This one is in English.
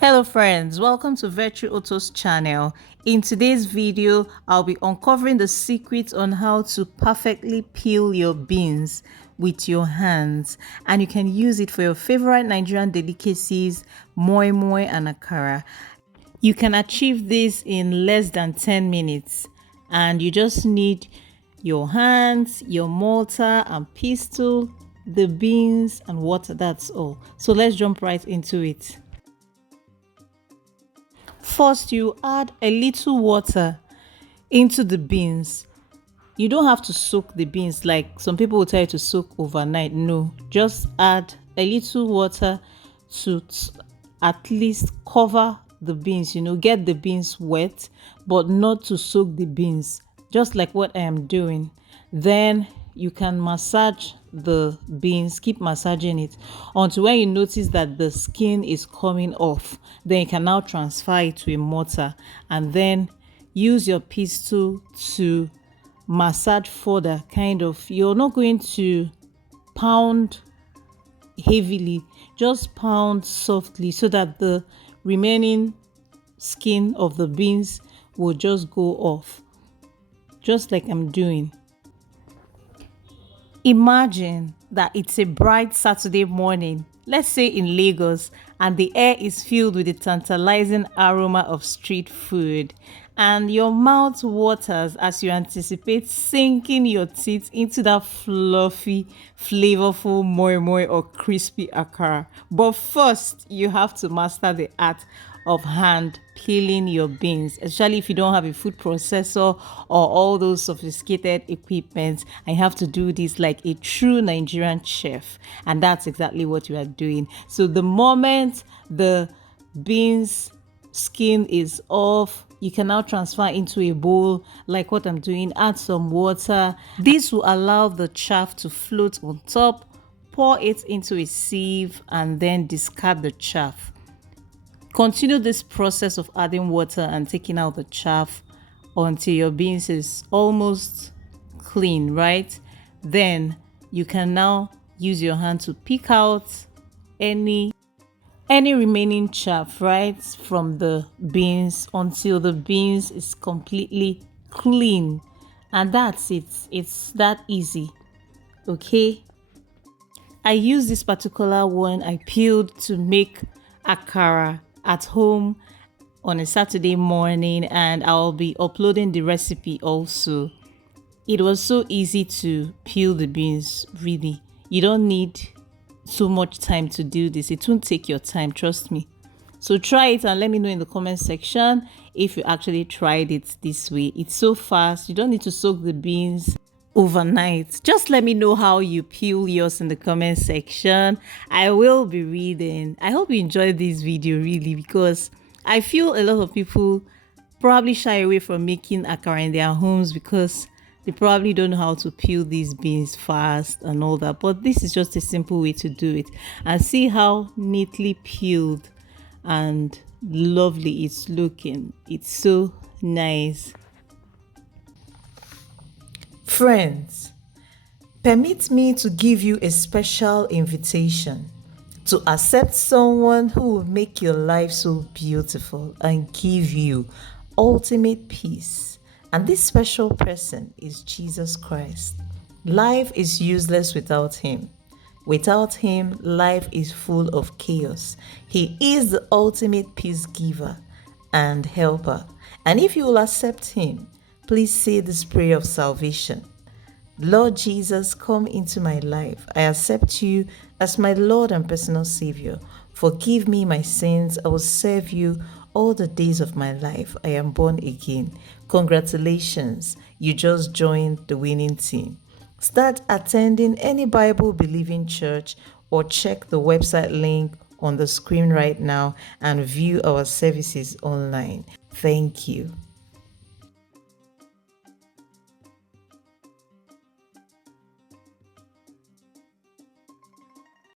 Hello friends, welcome to Virtue Auto's channel. In today's video, I'll be uncovering the secrets on how to perfectly peel your beans with your hands, and you can use it for your favorite Nigerian delicacies, moi moi and akara. You can achieve this in less than 10 minutes, and you just need your hands, your mortar and pestle, the beans and water. That's all. So let's jump right into it. First, you add a little water into the beans. You don't have to soak the beans like some people will tell you to soak overnight. No, just add a little water to at least cover the beans, get the beans wet, but not to soak the beans, just like what I am doing. Then you can massage the beans, keep massaging it until when you notice that the skin is coming off. Then you can now transfer it to a mortar and then use your pestle to massage further. You're not going to pound heavily, just pound softly so that the remaining skin of the beans will just go off, just like I'm doing. Imagine that it's a bright Saturday morning, let's say in Lagos, and the air is filled with the tantalizing aroma of street food, and your mouth waters as you anticipate sinking your teeth into that fluffy, flavorful moi moi or crispy akara. But first, you have to master the art of hand peeling your beans, especially if you don't have a food processor or all those sophisticated equipment. I have to do this like a true Nigerian chef, and that's exactly what you are doing. So the moment the beans skin is off, you can now transfer into a bowl like what I'm doing. Add some water. This will allow the chaff to float on top. Pour it into a sieve and then discard the chaff. Continue this process of adding water and taking out the chaff until your beans is almost clean, right? Then you can now use your hand to pick out any remaining chaff, right, from the beans until the beans is completely clean. And that's it. It's that easy. Okay. I use this particular one I peeled to make akara at home on a Saturday morning, and I'll be uploading the recipe also. It was so easy to peel the beans, really. You don't need so much time to do this. It won't take your time, trust me. So try it and let me know in the comment section if you actually tried it this way. It's so fast. You don't need to soak the beans overnight. Just let me know how you peel yours in the comment section. I will be reading. I hope you enjoyed this video really, because I feel a lot of people probably shy away from making akara in their homes because they probably don't know how to peel these beans fast and all that. But this is just a simple way to do it. And see how neatly peeled and lovely it's looking. It's so nice. Friends, permit me to give you a special invitation to accept someone who will make your life so beautiful and give you ultimate peace. And this special person is Jesus Christ. Life is useless without him. Without him, life is full of chaos. He is the ultimate peace giver and helper. And if you will accept him, please say this prayer of salvation. Lord Jesus, come into my life. I accept you as my Lord and personal Savior. Forgive me my sins. I will serve you all the days of my life. I am born again. Congratulations, you just joined the winning team. Start attending any Bible-believing church or check the website link on the screen right now and view our services online. Thank you.